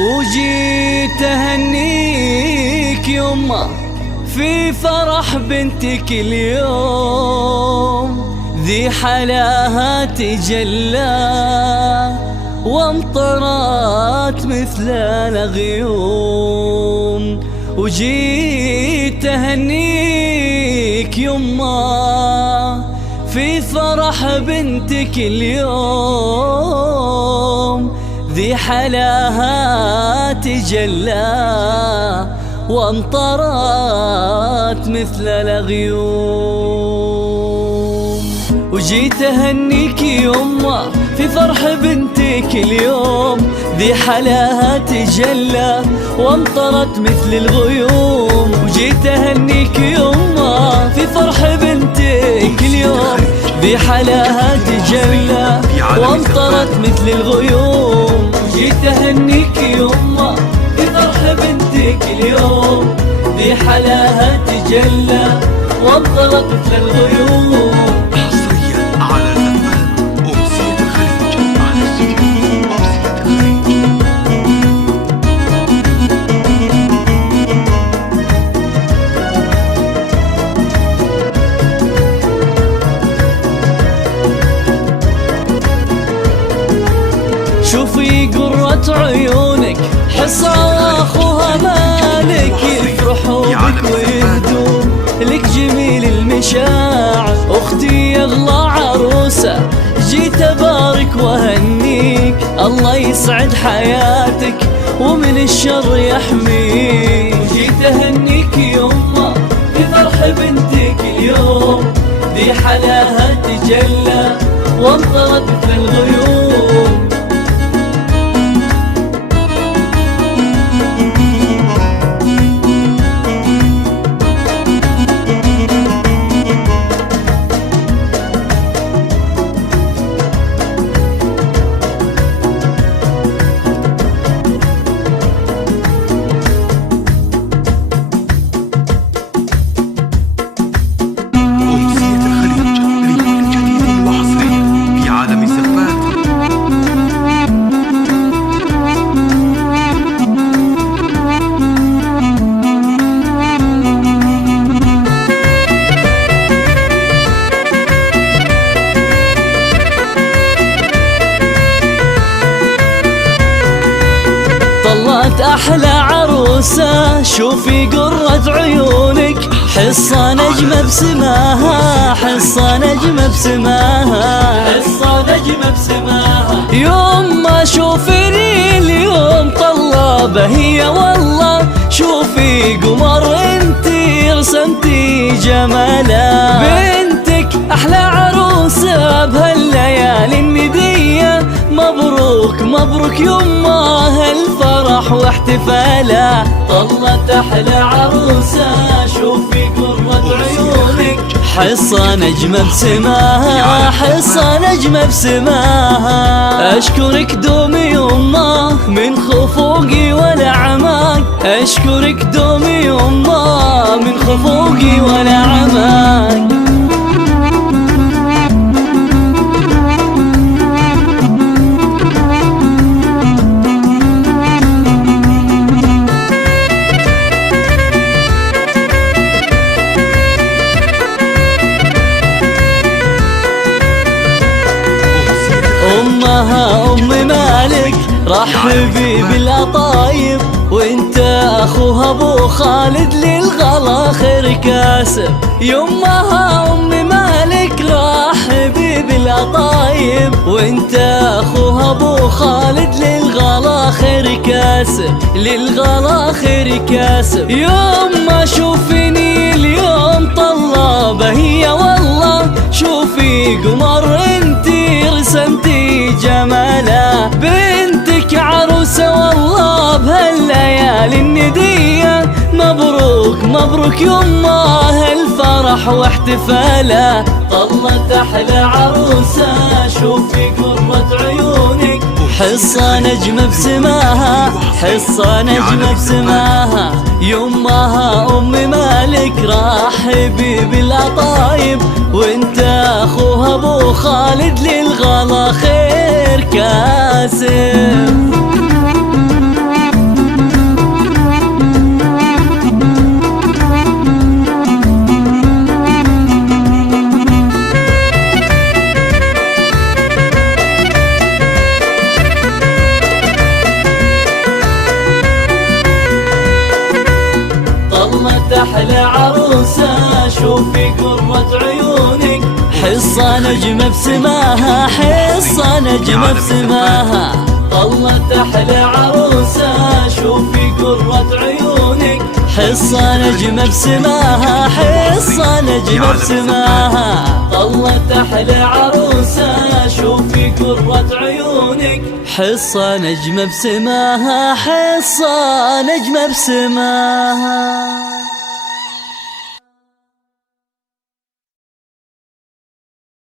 وجيت أهنيك يما في فرح بنتك اليوم، ذي حلاها تجلى وامطرت مثل الغيوم. وجيت أهنيك يما في فرح بنتك اليوم، ذي حلاها تجلى وامطرت مثل الغيوم. وجيت أهنيك يما في فرح بنتك اليوم، ذي حلاها تجلى وامطرت مثل الغيوم. وجيت أهنيك يما في فرح بنتك اليوم، ذي حلاها تجلى وامطرت مثل الغيوم. وجيت أهنيك يما في فرح بنتك اليوم، ذي حلاها تجلى وامطرت مثل الغيوم. حصريا على زفات أمسية الخليج على استوديو أمسية الخليج. شوفي قرة عيونك حصة واخوها مالك، يفرحوا بك ويهدوا لك جميل المشاعر. اختي اغلى عروسة جيت ابارك واهنيك، الله يسعد حياتك ومن الشر يحميك. وجيت اهنيك يما في فرح بنتك اليوم، ذي حلاها تجلى وامطرت مثل الغيوم. طلعت أحلى عروسة شوفي قرة عيونك، حصة نجمة بسماها، حصة نجمة بسماها، حصة نجمة بسماها. يوم ما شوفني اليوم طلابة هي والله، شوفي قمر انتي رسمتي جمالها. بنتك أحلى عروسة بهالليالي الندية، مبروك مبروك يما هالفرح واحتفاله. طلت أحلى عروسة شوفي قرة عيونك، حصة نجمة بسماها، حصة نجمة بسماها. أشكرك دومي يما من خفوقي ونعماك، أشكرك دومي يما من خفوقي ونعماك. أمها أم مالك رحبي بالأطايب، وانت أخوها أبو خالد للغلا خير كاسب. يمها أم مالك رحبي بالأطايب، وانت أخوها أبو خالد للغلا خير كاسب، للغلا خير كاسب. يوم ما شوفني اليوم طلابة هي والله، شوفي قمر انتي رسمتي جمالها. بنتك عروسة والله بهالليالي الندية، مبروك مبروك يما هالفرح واحتفاله. طلت أحلى عروسة شوفي قرة عيونك، حصة نجمة بسماها، حصة نجمة بسماها. يمها أم مالك رحبي بالأطايب، وانت أخوها أبو خالد للغلا خير كاسب. قرة عيونك، حصة نجمة بسماها، حصة نجمة بسماها. طلت أحلى عروسة شوفي قرة عيونك، حصة نجمة بسماها، حصة نجمة بسماها. طلت أحلى عروسة شوفي قرة عيونك، حصة نجمة بسماها، حصة نجمة بسماها.